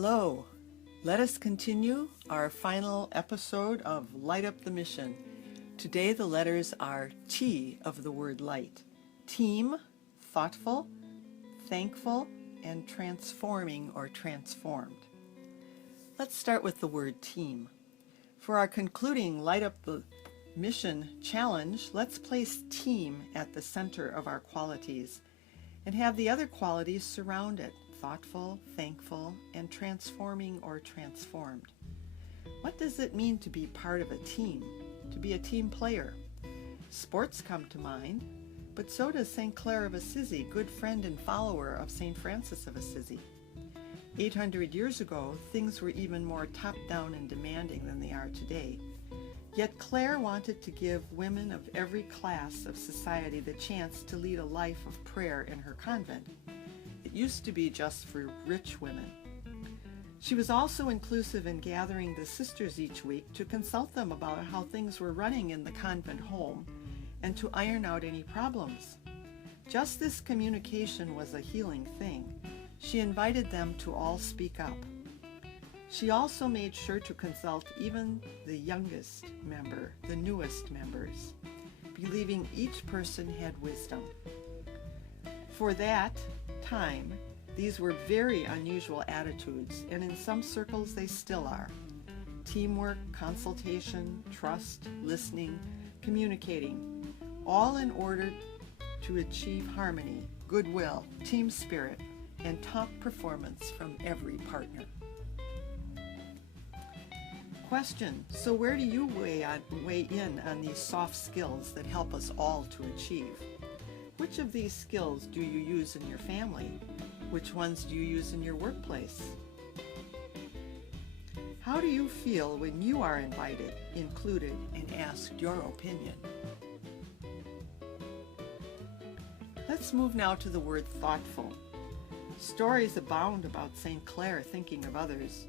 Hello. Let us continue our final episode of Light Up the Mission. Today the letters are T of the word light. Team, thoughtful, thankful, and transforming or transformed. Let's start with the word team. For our concluding Light Up the Mission challenge, let's place team at the center of our qualities and have the other qualities surround it: thoughtful, thankful, and transforming or transformed. What does it mean to be part of a team, to be a team player? Sports come to mind, but so does St. Clare of Assisi, good friend and follower of St. Francis of Assisi. 800 years ago, things were even more top-down and demanding than they are today. Yet Clare wanted to give women of every class of society the chance to lead a life of prayer in her convent. It used to be just for rich women. She was also inclusive in gathering the sisters each week to consult them about how things were running in the convent home and to iron out any problems. Just this communication was a healing thing. She invited them to all speak up. She also made sure to consult even the youngest member, the newest members, believing each person had wisdom. For that time, these were very unusual attitudes, and in some circles they still are. Teamwork, consultation, trust, listening, communicating, all in order to achieve harmony, goodwill, team spirit, and top performance from every partner. Question: so where do you weigh in on these soft skills that help us all to achieve? Which of these skills do you use in your family? Which ones do you use in your workplace? How do you feel when you are invited, included, and asked your opinion? Let's move now to the word thoughtful. Stories abound about St. Clare thinking of others.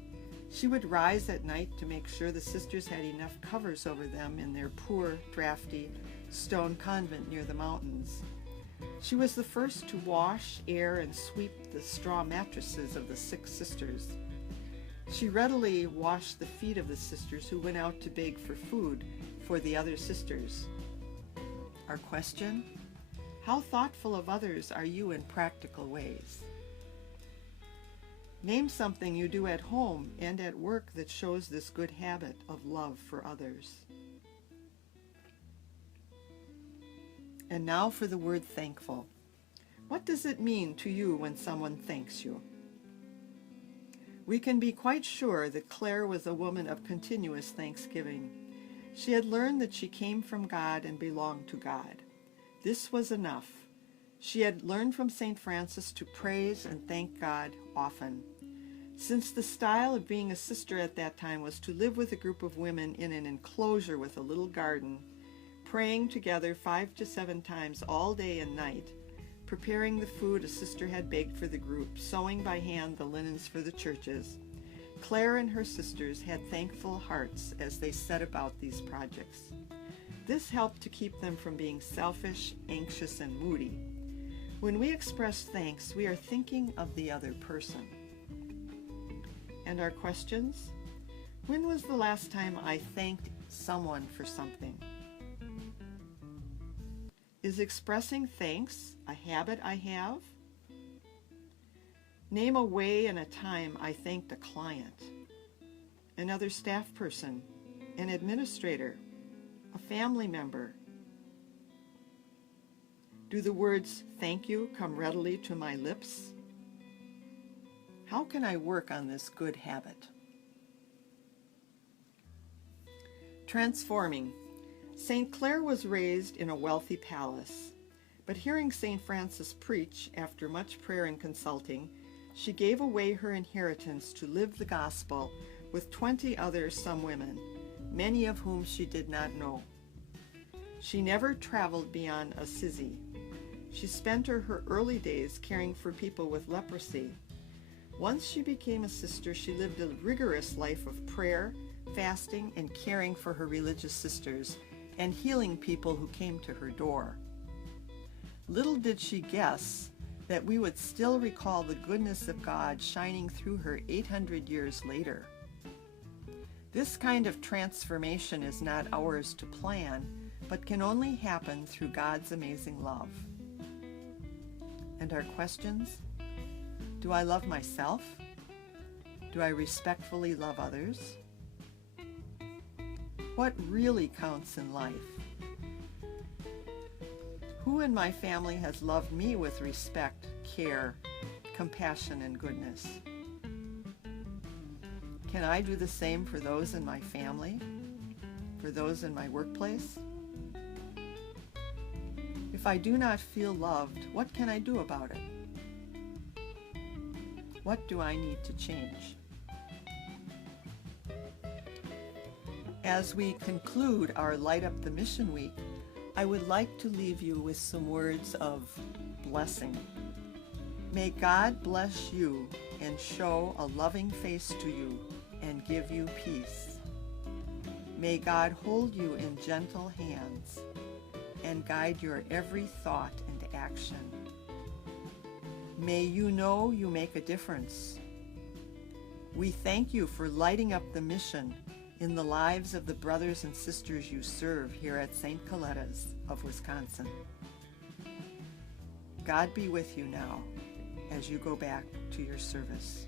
She would rise at night to make sure the sisters had enough covers over them in their poor, drafty stone convent near the mountains. She was the first to wash, air, and sweep the straw mattresses of the sick sisters. She readily washed the feet of the sisters who went out to beg for food for the other sisters. Our question: how thoughtful of others are you in practical ways? Name something you do at home and at work that shows this good habit of love for others. And now for the word thankful. What does it mean to you when someone thanks you? We can be quite sure that Clare was a woman of continuous thanksgiving. She had learned that she came from God and belonged to God. This was enough. She had learned from St. Francis to praise and thank God often. Since the style of being a sister at that time was to live with a group of women in an enclosure with a little garden, praying together 5 to 7 times all day and night, preparing the food a sister had baked for the group, sewing by hand the linens for the churches, Clare and her sisters had thankful hearts as they set about these projects. This helped to keep them from being selfish, anxious, and moody. When we express thanks, we are thinking of the other person. And our questions? When was the last time I thanked someone for something? Is expressing thanks a habit I have? Name a way and a time I thanked a client, another staff person, an administrator, a family member. Do the words thank you come readily to my lips? How can I work on this good habit? Transforming. St. Clare was raised in a wealthy palace, but hearing St. Francis preach after much prayer and consulting, she gave away her inheritance to live the gospel with 20 others, some women, many of whom she did not know. She never traveled beyond Assisi. She spent her early days caring for people with leprosy. Once she became a sister, she lived a rigorous life of prayer, fasting, and caring for her religious sisters, and healing people who came to her door. Little did she guess that we would still recall the goodness of God shining through her 800 years later. This kind of transformation is not ours to plan, but can only happen through God's amazing love. And our questions? Do I love myself? Do I respectfully love others? What really counts in life? Who in my family has loved me with respect, care, compassion, and goodness? Can I do the same for those in my family? For those in my workplace? If I do not feel loved, what can I do about it? What do I need to change? As we conclude our Light Up the Mission Week, I would like to leave you with some words of blessing. May God bless you and show a loving face to you and give you peace. May God hold you in gentle hands and guide your every thought into action. May you know you make a difference. We thank you for lighting up the mission in the lives of the brothers and sisters you serve here at St. Coletta's of Wisconsin. God be with you now as you go back to your service.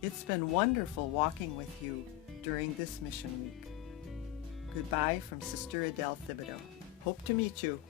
It's been wonderful walking with you during this mission week. Goodbye from Sister Adele Thibodeau. Hope to meet you.